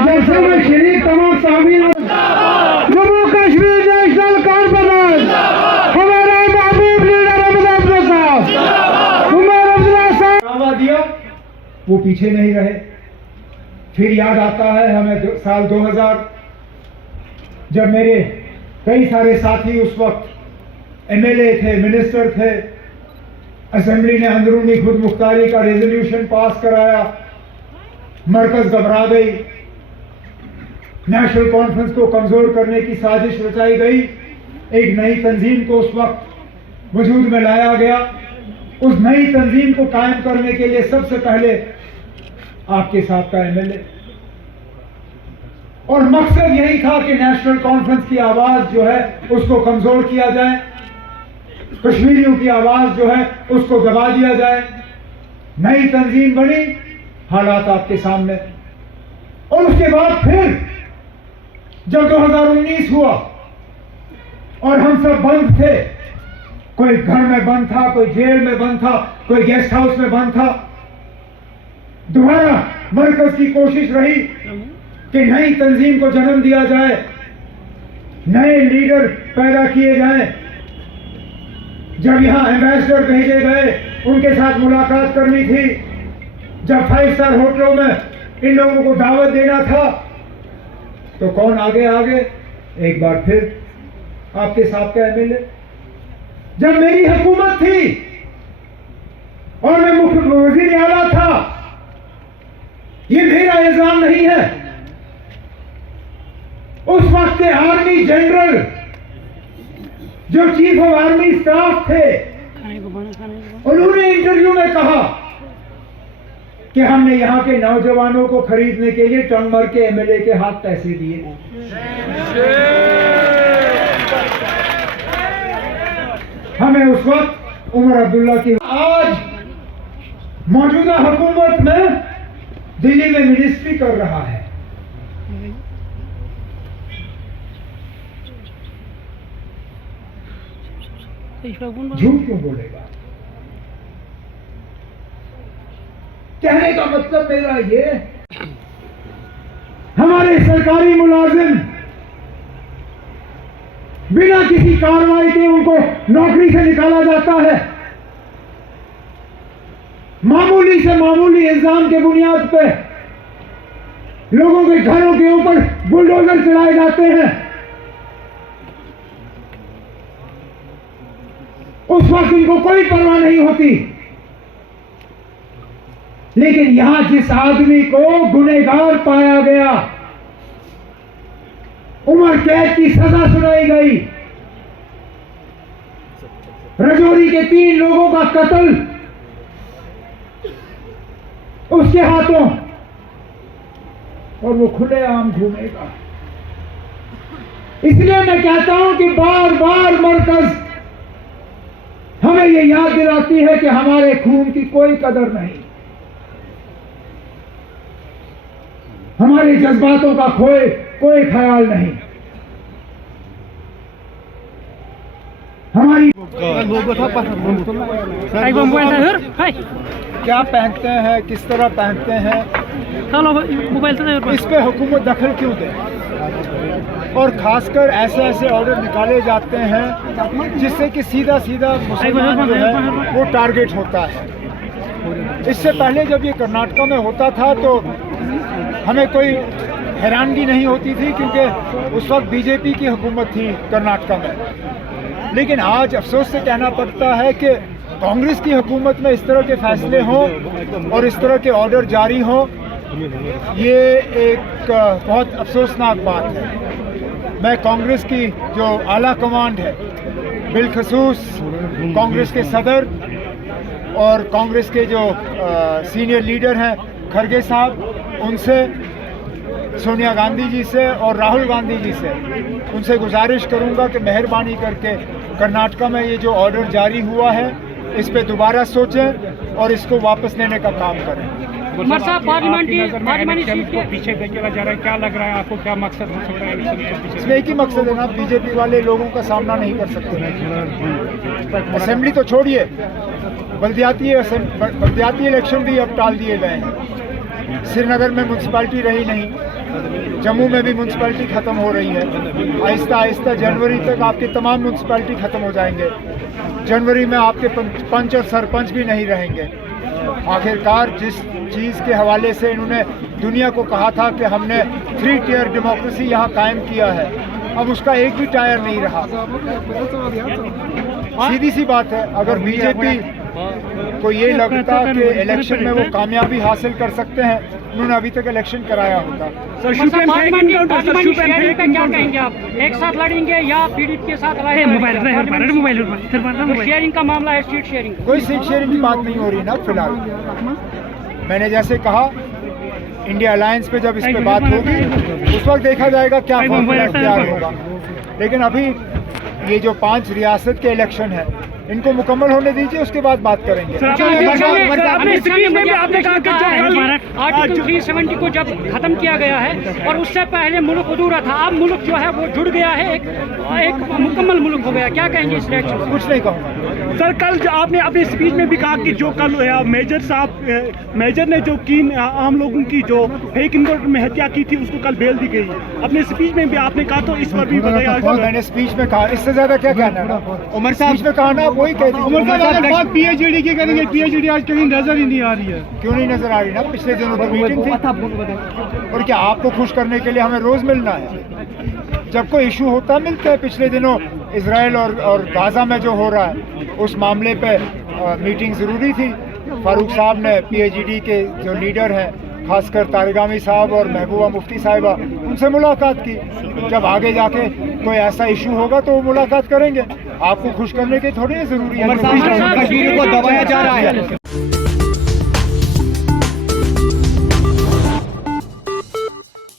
जैसे में शरीक तमाम सामीन जम्मू कश्मीर नेशनल कॉन्फ्रेंस हमारे महबूब लीडर अहमद अब्दुल्ला साहब उमर अब्दुल्ला साहब दावा दिया, वो पीछे नहीं रहे। फिर याद आता है हमें साल 2000 जब मेरे कई सारे साथी उस वक्त एमएलए थे, मिनिस्टर थे, असेंबली ने अंदरूनी खुद मुख्तारी का रेजोल्यूशन पास कराया, मरकज घबरा गई, नेशनल कॉन्फ्रेंस को कमजोर करने की साजिश रचाई गई, एक नई तंजीम को उस वक्त वजूद में लाया गया। उस नई तंजीम को कायम करने के लिए सबसे पहले आपके साथ का एमएलए, और मकसद यही था कि नेशनल कॉन्फ्रेंस की आवाज जो है उसको कमजोर किया जाए, कश्मीरियों की आवाज जो है उसको दबा दिया जाए। नई तंजीम बनी, हालात आपके सामने, और उसके बाद फिर जब 2019 हुआ और हम सब बंद थे, कोई घर में बंद था, कोई जेल में बंद था, कोई गेस्ट हाउस में बंद था, दोबारा मरकज की कोशिश रही कि नई तंजीम को जन्म दिया जाए, नए लीडर पैदा किए जाएं। जब यहां एम्बेसडर भेजे गए, उनके साथ मुलाकात करनी थी, जब 5 स्टार होटलों में इन लोगों को दावत देना था, तो कौन आगे आगे? एक बार फिर आपके साथ का एमएलए। जब मेरी हुकूमत थी और मैं मुख्य वजीर आला था, ये मेरा इल्जाम नहीं है, उस वक्त के आर्मी जनरल जो चीफ ऑफ आर्मी स्टाफ थे, उन्होंने इंटरव्यू में कहा कि हमने यहां के नौजवानों को खरीदने के लिए टंगमर के एमएलए के हाथ पैसे दिए। हमें उस वक्त उमर अब्दुल्ला की, आज मौजूदा हुकूमत में दिल्ली में मिनिस्ट्री कर रहा है। झूठ क्यों बोलेगा? कहने का मतलब मेरा ये, हमारे सरकारी मुलाजिम बिना किसी कार्रवाई के उनको नौकरी से निकाला जाता है, मामूली से मामूली इल्जाम के बुनियाद पे लोगों के घरों के ऊपर बुलडोजर चलाए जाते हैं। उस वक्त इनको कोई परवाह नहीं होती, लेकिन यहां जिस आदमी को गुनहगार पाया गया, उम्र कैद की सजा सुनाई गई, रजौरी के 3 लोगों का कत्ल उसके हाथों, और वो खुलेआम घूमेगा। इसलिए मैं कहता हूं कि बार बार मरकज हमें ये याद दिलाती है कि हमारे खून की कोई कदर नहीं, हमारे जज्बातों का कोई ख्याल नहीं। हमारी क्या पहनते हैं, किस तरह पहनते हैं, इस पे हुकूमत दखल क्यों दे? और खासकर ऐसे ऑर्डर निकाले जाते हैं जिससे कि सीधा मुसलमान जो है वो टारगेट होता है। इससे पहले जब ये कर्नाटका में होता था तो हमें कोई हैरानगी नहीं होती थी, क्योंकि उस वक्त बीजेपी की हुकूमत थी कर्नाटका में। लेकिन आज अफसोस से कहना पड़ता है कि कांग्रेस की हुकूमत में इस तरह के फैसले हों और इस तरह के ऑर्डर जारी हों, ये एक बहुत अफसोसनाक बात है। मैं कांग्रेस की जो आला कमांड है, बिलखसूस कांग्रेस के सदर और कांग्रेस के जो सीनियर लीडर हैं खड़गे साहब, उनसे, सोनिया गांधी जी से और राहुल गांधी जी से, उनसे गुजारिश करूंगा कि मेहरबानी करके कर्नाटका में ये जो ऑर्डर जारी हुआ है इस पे दोबारा सोचें और इसको वापस लेने का काम करें। उमर साहब पार्लियामेंट्री सीट के पीछे धकेला जा रहा है, क्या लग रहा है आपको, क्या मकसद हो सकता है इलेक्शन के पीछे? इसमें एक ही मकसद है ना, बीजेपी वाले लोगों का सामना नहीं कर सकते। असेंबली तो छोड़िए, बल्दियाती इलेक्शन भी अब टाल दिए गए हैं। श्रीनगर में म्यूनसिपैलिटी रही नहीं, जम्मू में भी म्यूनसिपैलिटी ख़त्म हो रही है। आहिस्ता आहिस्ता जनवरी तक आपके तमाम म्यूनसिपैलिटी ख़त्म हो जाएंगे। जनवरी में आपके पंच और सरपंच भी नहीं रहेंगे। आखिरकार जिस चीज़ के हवाले से इन्होंने दुनिया को कहा था कि हमने 3 टियर डेमोक्रेसी यहाँ कायम किया है, अब उसका एक भी टायर नहीं रहा। सीधी सी बात है, अगर बीजेपी को ये लगता कि इलेक्शन में वो कामयाबी हासिल कर सकते हैं, उन्होंने अभी तक इलेक्शन कराया होता। पार्लियामेंट्री शेयरिंग पे क्या कहेंगे आप? एक साथ लड़ेंगे या पीडीपी के साथ लड़ेंगे? शेयरिंग का मामला है, सीट शेयरिंग। कोई सीट शेयरिंग की बात नहीं हो रही ना फिलहाल। मैंने जैसे कहा, इंडिया अलायंस पे जब इस पे बात होगी उस वक्त देखा जाएगा क्या फॉर्मूला इख्तियार होगा। लेकिन अभी ये जो 5 रियासत के इलेक्शन है, इनको मुकम्मल होने दीजिए, उसके बाद बात करेंगे। आर्टिकल 370 को जब खत्म किया गया है और उससे पहले मुल्क अधूरा था, अब मुल्क जो है वो जुड़ गया है, एक मुकम्मल मुल्क हो गया। क्या कहेंगे इस इलेक्शन? कुछ नहीं कहूँगा सर। कल जो आपने अपनी स्पीच में भी कहा कि जो कल मेजर ने जो की आम लोगों की जो फेक इनकाउंटर में हत्या की थी, उसको कल बेल दी गई। अपने स्पीच में भी आपने कहा, तो इस पर भी बताया। मैंने स्पीच में कहा, इससे ज्यादा क्या कहना है? उमर साहब में कहा ना, वही कहती। उमर साहब बात पीएचडी की करेंगे, पीएचडी आज कहीं नजर ही नहीं आ रही है। क्यों नहीं नजर आ रही ना? पिछले दिनों तो मीटिंग थी। और क्या आपको खुश करने के लिए हमें रोज मिलना है? जब कोई इशू होता मिलता है। पिछले दिनों इजराइल और गाजा में जो हो रहा है, उस मामले पे मीटिंग ज़रूरी थी। फारूक साहब ने पीएचडी के जो लीडर हैं, खासकर तारिगामी साहब और महबूबा मुफ्ती साहिबा, उनसे मुलाकात की। जब आगे जाके कोई ऐसा इशू होगा तो वो मुलाकात करेंगे। आपको खुश करने के थोड़ी ज़रूरी है। को दबाया जा रहा है।